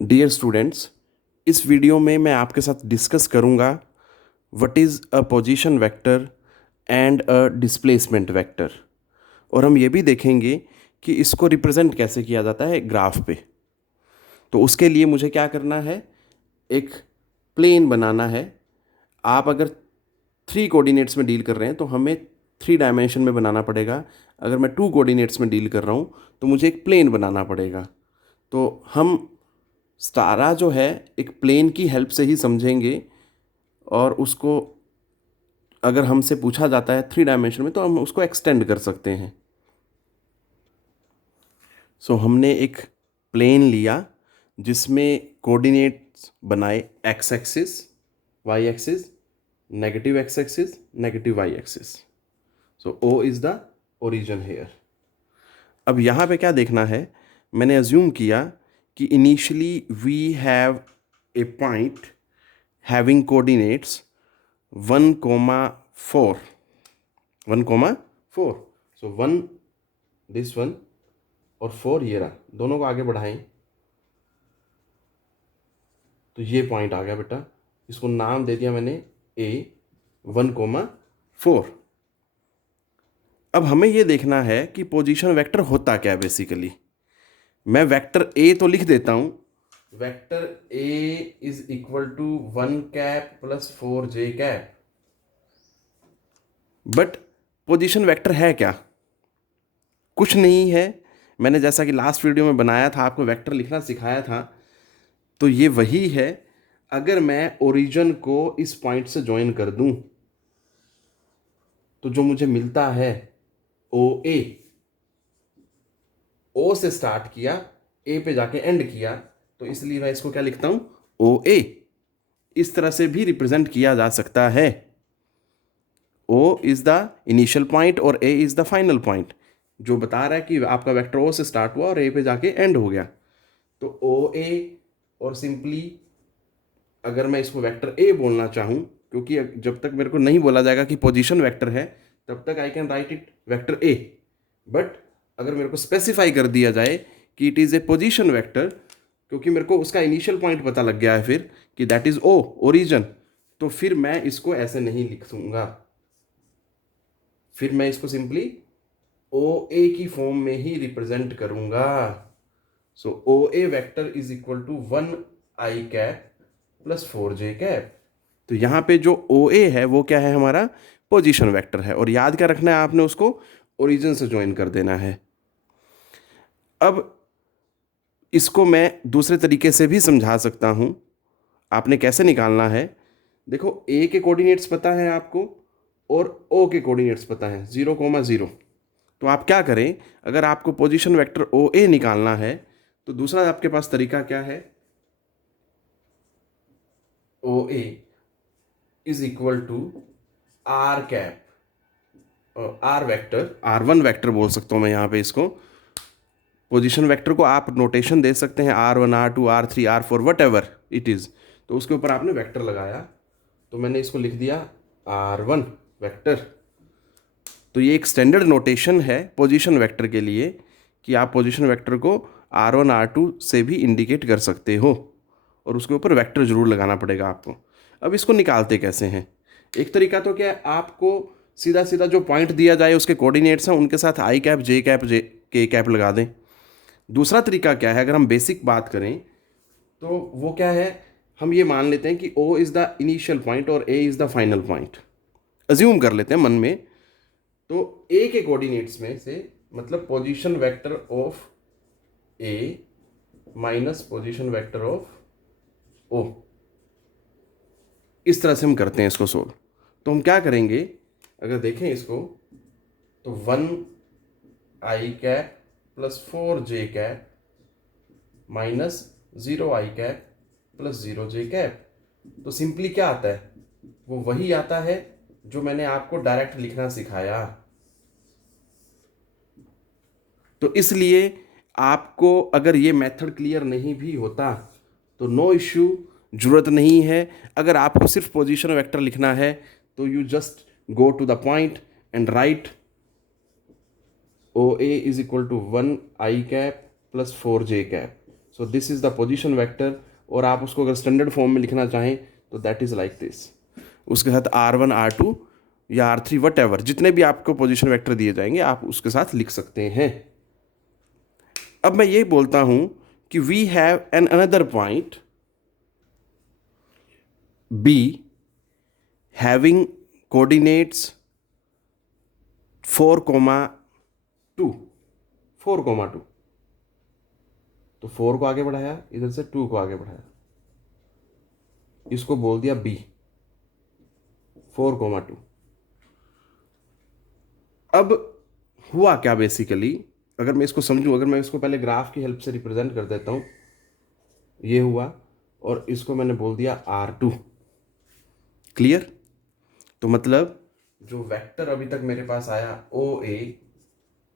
Dear students, इस video में मैं आपके साथ डिस्कस करूंगा what is a position vector and a displacement vector. और हम ये भी देखेंगे कि इसको रिप्रेजेंट कैसे किया जाता है ग्राफ पे। तो उसके लिए मुझे क्या करना है, एक प्लेन बनाना है। आप अगर थ्री कोऑर्डिनेट्स में डील कर रहे हैं तो हमें थ्री डायमेंशन में बनाना पड़ेगा। अगर मैं टू कोऑर्डिनेट्स में डील कर रहा हूँ तो मुझे एक प्लेन बनाना पड़ेगा। तो हम सारा जो है एक प्लेन की हेल्प से ही समझेंगे, और उसको अगर हमसे पूछा जाता है थ्री डायमेंशन में तो हम उसको एक्सटेंड कर सकते हैं। हमने एक प्लेन लिया जिसमें कोऑर्डिनेट्स बनाए X axis, Y axis, negative X axis, negative Y axis. O is the origin here. अब यहाँ पे क्या देखना है, मैंने अज्यूम किया कि initially we have a point having coordinates 1,4, 1,4। So 1 this one और 4 ये रहा, दोनों को आगे बढ़ाएं तो ये पॉइंट आ गया बेटा। इसको नाम दे दिया मैंने ए 1,4। अब हमें ये देखना है कि पोजीशन वेक्टर होता क्या है बेसिकली। मैं वेक्टर ए तो लिख देता हूं, vector A is equal to 1 cap plus 4 j cap. But position vector है क्या? कुछ नहीं है। मैंने जैसा कि लास्ट वीडियो में बनाया था, आपको वेक्टर लिखना सिखाया था, तो ये वही है। अगर मैं ओरिजिन को इस पॉइंट से ज्वाइन कर दूं तो जो मुझे मिलता है ओ ए, ओ से स्टार्ट किया, ए पे जाके एंड किया, तो इसलिए मैं इसको क्या लिखता हूं, ओ ए। इस तरह से भी रिप्रेजेंट किया जा सकता है। O is the initial point और A is the final point, जो बता रहा है कि आपका वेक्टर ओ से स्टार्ट हुआ और ए पे जाके एंड हो गया। तो ओ ए, और सिंपली अगर मैं इसको वेक्टर ए बोलना चाहूँ, क्योंकि जब तक मेरे को नहीं बोला जाएगा कि पोजीशन वेक्टर है तब तक I can write it vector A. But अगर मेरे को स्पेसिफाई कर दिया जाए कि it is a position vector, क्योंकि मेरे को उसका इनिशियल पॉइंट पता लग गया है फिर कि दैट इज़ ओ ओरिजिन, तो फिर मैं इसको ऐसे नहीं लिख दूंगा। फिर मैं इसको सिंपली ओ ए की फॉर्म में ही रिप्रेजेंट करूंगा। So O A vector is equal to 1 i cap plus 4 j cap. तो यहाँ पे जो ओ ए है वो क्या है, हमारा पोजीशन वेक्टर है, और याद क्या रखना है आपने, उसको ओरिजिन से ज्वाइन कर देना है। अब इसको मैं दूसरे तरीके से भी समझा सकता हूँ। आपने कैसे निकालना है, देखो ए के कोऑर्डिनेट्स पता है आपको और ओ के कोऑर्डिनेट्स पता है 0,0। तो आप क्या करें, अगर आपको पोजीशन वेक्टर ओ ए निकालना है तो दूसरा आपके पास तरीका क्या है, O A is equal to R cap, R vector, R1 vector बोल सकता हूँ मैं यहाँ पे इसको। पोजीशन वेक्टर को आप नोटेशन दे सकते हैं R1, R2, R3, R4, what ever it is. तो उसके ऊपर आपने वेक्टर लगाया, तो मैंने इसको लिख दिया R1 वेक्टर। तो ये एक स्टैंडर्ड नोटेशन है पोजीशन वेक्टर के लिए कि आप पोजीशन वेक्टर को R1, R2 से भी इंडिकेट कर सकते हो, और उसके ऊपर वेक्टर जरूर लगाना पड़ेगा आपको। अब इसको निकालते कैसे हैं, एक तरीका तो क्या है, आपको सीधा सीधा जो पॉइंट दिया जाए उसके कोऑर्डिनेट्स हैं उनके साथ i कैप, j कैप लगा दें। दूसरा तरीका क्या है, अगर हम बेसिक बात करें तो वो क्या है, हम ये मान लेते हैं कि O is the initial point और A is the final point. Assume कर लेते हैं मन में। तो A के कोऑर्डिनेट्स में से, मतलब position vector of A minus position vector of O, इस तरह से हम करते हैं इसको सोल्व। तो हम क्या करेंगे, अगर देखें इसको, तो 1 i cap plus 4 j cap minus 0 i cap plus 0 j cap. तो सिंपली क्या आता है, वो वही आता है जो मैंने आपको डायरेक्ट लिखना सिखाया। तो इसलिए आपको अगर ये मेथड क्लियर नहीं भी होता तो नो इश्यू, ज़रूरत नहीं है। अगर आपको सिर्फ पोजीशन वेक्टर लिखना है तो you just go to the point and write O A is equal to 1 i cap plus 4 j cap. So this is the position vector, और आप उसको अगर स्टैंडर्ड फॉर्म में लिखना चाहें तो दैट इज लाइक दिस। उसके साथ R1 R2 या R3 वट एवर, जितने भी आपको पोजीशन वेक्टर दिए जाएंगे आप उसके साथ लिख सकते हैं। अब मैं ये बोलता हूं कि we have an another point B having coordinates 4,2, 4,2। तो 4 को आगे बढ़ाया, इधर से 2 को आगे बढ़ाया, इसको बोल दिया B 4,2। अब हुआ क्या बेसिकली, अगर मैं इसको समझूं, अगर मैं इसको पहले ग्राफ की हेल्प से रिप्रेजेंट कर देता हूं, ये हुआ और इसको मैंने बोल दिया R2। क्लियर? तो मतलब जो वेक्टर अभी तक मेरे पास आया OA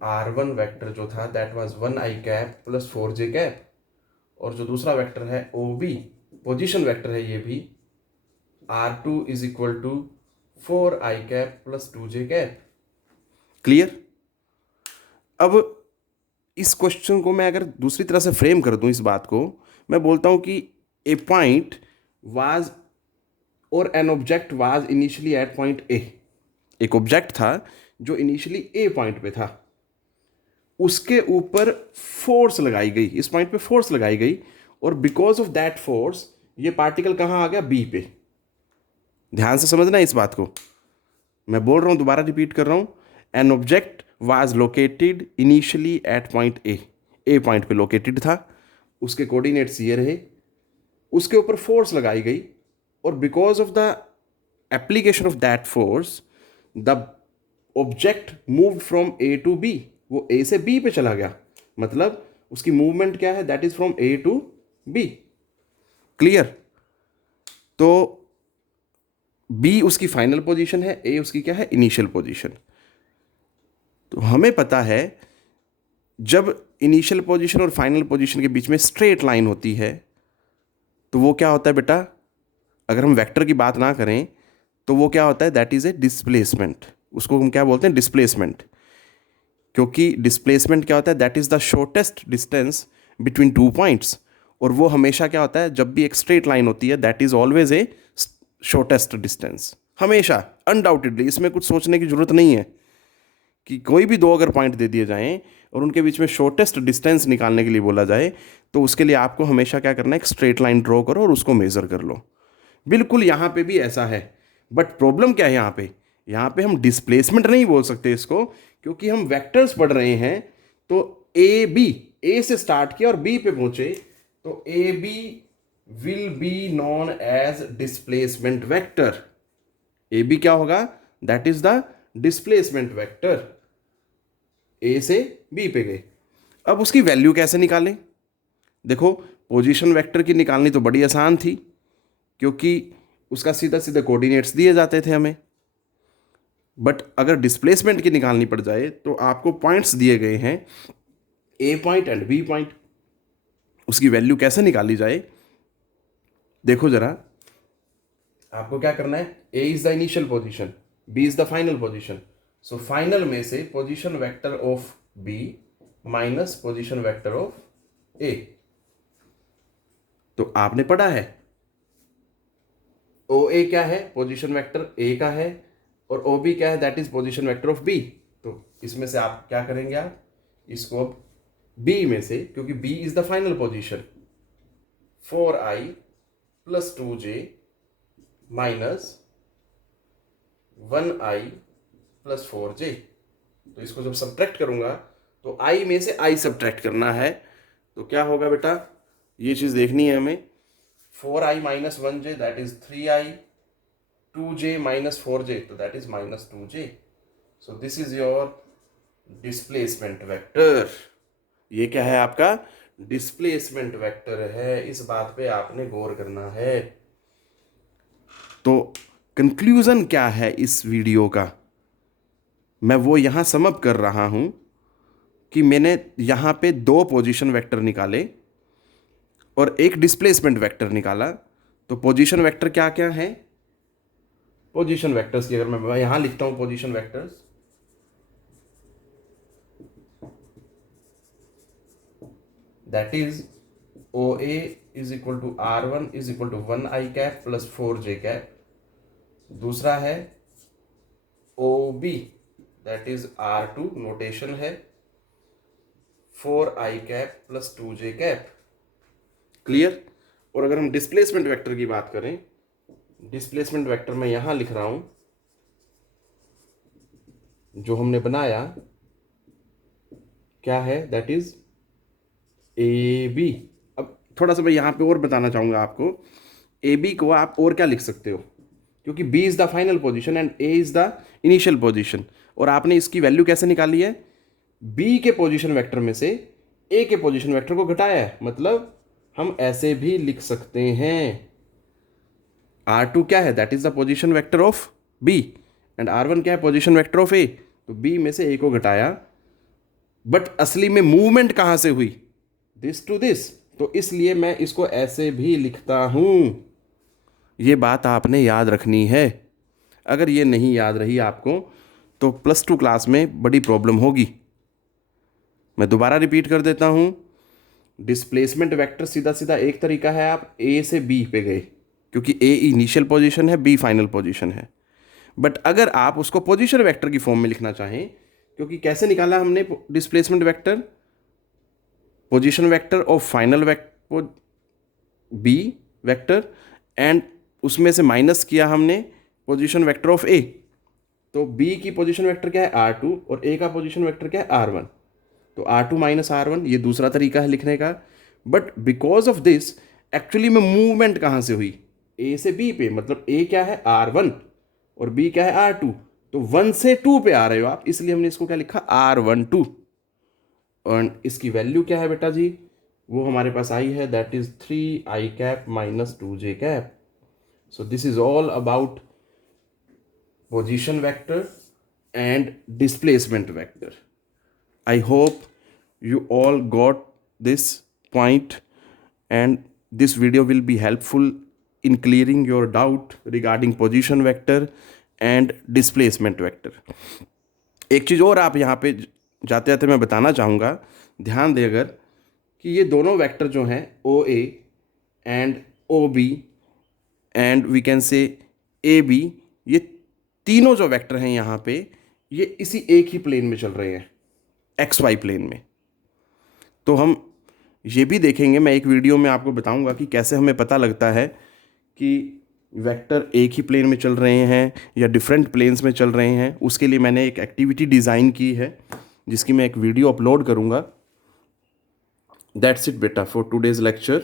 R1 वेक्टर जो था that was 1i cap plus 4j cap, और जो दूसरा वेक्टर है OB पोजीशन वेक्टर है ये भी R2 is equal to 4i cap plus 2j cap. Clear? अब इस क्वेश्चन को मैं अगर दूसरी तरह से फ्रेम कर दूं, इस बात को मैं बोलता हूं कि ए पॉइंट वाज और an object was initially at point A. एक ऑब्जेक्ट था जो इनिशियली ए पॉइंट पे था, उसके ऊपर फोर्स लगाई गई, इस पॉइंट पे फोर्स लगाई गई, और बिकॉज ऑफ दैट फोर्स ये पार्टिकल कहाँ आ गया, बी पे। ध्यान से समझना इस बात को, मैं बोल रहा हूं, दोबारा रिपीट कर रहा हूं। An object was located initially at point A point पे लोकेटेड था, उसके कोऑर्डिनेट्स ये रहे, उसके ऊपर फोर्स लगाई गई, और because of the application of that force the object move from A to B, वो ए से बी पे चला गया, मतलब उसकी मूवमेंट क्या है, that is from A to B. Clear? तो बी उसकी फाइनल पोजीशन है, ए उसकी क्या है, इनिशियल पोजीशन। तो हमें पता है जब इनिशियल पोजीशन और फाइनल पोजीशन के बीच में स्ट्रेट लाइन होती है तो वो क्या होता है बेटा, अगर हम वेक्टर की बात ना करें तो वो क्या होता है, दैट इज ए डिस्प्लेसमेंट। उसको हम क्या बोलते हैं, डिस्प्लेसमेंट। क्योंकि डिस्प्लेसमेंट क्या होता है, that is the shortest distance between two points, और वो हमेशा क्या होता है, जब भी एक स्ट्रेट लाइन होती है that is always a shortest distance, हमेशा, अनडाउटेडली। इसमें कुछ सोचने की जरूरत नहीं है कि कोई भी दो अगर पॉइंट दे दिए जाएं और उनके बीच में शॉर्टेस्ट डिस्टेंस निकालने के लिए बोला जाए तो उसके लिए आपको हमेशा क्या करना है, एक स्ट्रेट लाइन ड्रॉ करो और उसको मेजर कर लो। बिल्कुल यहाँ पे भी ऐसा है, बट प्रॉब्लम क्या है यहाँ पे हम डिस्प्लेसमेंट नहीं बोल सकते इसको, क्योंकि हम वेक्टर्स पढ़ रहे हैं। तो ए से स्टार्ट किया और बी पे पहुंचे, तो A B will be known as displacement vector. A B क्या होगा, that is the displacement vector. A से बी पे गए, अब उसकी वैल्यू कैसे निकालें? देखो, पोजीशन वेक्टर की निकालनी तो बड़ी आसान थी, क्योंकि उसका सीधा सीधा कोऑर्डिनेट्स दिए जाते थे हमें। बट अगर डिस्प्लेसमेंट की निकालनी पड़ जाए तो आपको पॉइंट्स दिए गए हैं, A point and B point, उसकी वैल्यू कैसे निकाली जाए? देखो जरा, आपको क्या करना है, A is the initial position, B is the final position. So final में से position vector of B minus position vector of A. तो आपने पढ़ा है ओ ए क्या है, पोजीशन वेक्टर ए का है, और ओ बी क्या है, that is position vector of B. तो इसमें से आप क्या करेंगे, आप इसको बी में से, क्योंकि B is the final position, 4i plus 2j minus 1i plus 4j। तो इसको जब सब्ट्रैक्ट करूंगा तो i में से i सब्ट्रैक्ट करना है, तो क्या होगा बेटा, ये चीज देखनी है हमें। 4i minus 1j that is 3i, 2j minus 4j तो that is minus 2j। So this is your displacement vector. ये क्या है, आपका डिस्प्लेसमेंट वेक्टर है। इस बात पे आपने गौर करना है। तो कंक्लूजन क्या है इस वीडियो का, मैं वो यहां समअप कर रहा हूं कि मैंने यहां पे दो पोजीशन वेक्टर निकाले और एक डिस्प्लेसमेंट वेक्टर निकाला। तो पोजीशन वेक्टर क्या क्या है, पोजीशन वेक्टर्स की अगर मैं यहां लिखता हूं, position vectors that is O A is equal to R1 is equal to 1 i cap plus 4 j cap. दूसरा है O B that is R2, notation है 4 i cap plus 2 j cap. Clear. और अगर हम डिस्प्लेसमेंट वेक्टर की बात करें, displacement vector मैं यहां लिख रहा हूं जो हमने बनाया, क्या है, दैट इज ए बी। अब थोड़ा सा मैं यहां पे और बताना चाहूंगा आपको, ए बी को आप और क्या लिख सकते हो, क्योंकि B is the final position and A is the initial position, और आपने इसकी वैल्यू कैसे निकाली है, बी के पोजीशन वेक्टर में से ए के पोजीशन वेक्टर को घटाया है। मतलब हम ऐसे भी लिख सकते हैं, R2 क्या है, that is the position vector of B, and R1 क्या है, पोजीशन वेक्टर ऑफ ए। तो बी में से ए को घटाया, बट असली में मूवमेंट कहां से हुई, दिस टू दिस, तो इसलिए मैं इसको ऐसे भी लिखता हूं। ये बात आपने याद रखनी है। अगर ये नहीं याद रही आपको तो +2 क्लास में बड़ी प्रॉब्लम होगी। मैं दोबारा रिपीट कर देता हूं, डिस्प्लेसमेंट वेक्टर सीधा सीधा एक तरीका है, आप ए से बी पे गए, क्योंकि ए इनिशियल पोजीशन है, बी फाइनल पोजीशन है। बट अगर आप उसको पोजीशन वेक्टर की फॉर्म में लिखना चाहें, क्योंकि कैसे निकाला हमने displacement vector, position vector of final vector B vector, and उसमें से माइनस किया हमने पोजीशन वेक्टर ऑफ ए। तो बी की पोजीशन वेक्टर क्या है, R2, और ए का पोजीशन वेक्टर क्या है, R1। तो R2 माइनस R1, ये दूसरा तरीका है लिखने का। But because of this actually में मूवमेंट कहाँ से हुई, ए से बी पे, मतलब ए क्या है, R1, और बी क्या है, R2। तो 1 से 2 पे आ रहे हो आप, इसलिए हमने इसको क्या लिखा, R12। और इसकी वैल्यू क्या है बेटा जी, वो हमारे पास आई है, that is 3 i cap minus 2 j cap. So this is all about position vector and displacement vector. I hope you all got this point, and this video will be helpful in clearing your doubt regarding position vector and displacement vector. एक चीज़ और आप यहाँ पे जाते जाते मैं बताना चाहूँगा, ध्यान दें अगर, कि ये दोनों वेक्टर जो हैं O A and O B and we can say A B, ये तीनों जो वेक्टर हैं यहाँ पे, ये इसी एक ही प्लेन में चल रहे हैं, एक्स वाई प्लेन में। तो हम ये भी देखेंगे, मैं एक वीडियो में आपको बताऊंगा कि कैसे हमें पता लगता है कि वेक्टर एक ही प्लेन में चल रहे हैं या डिफरेंट प्लेन्स में चल रहे हैं। उसके लिए मैंने एक एक्टिविटी डिज़ाइन की है, जिसकी मैं एक वीडियो अपलोड करूंगा। दैट्स इट बेटा फॉर टुडेज़ लेक्चर।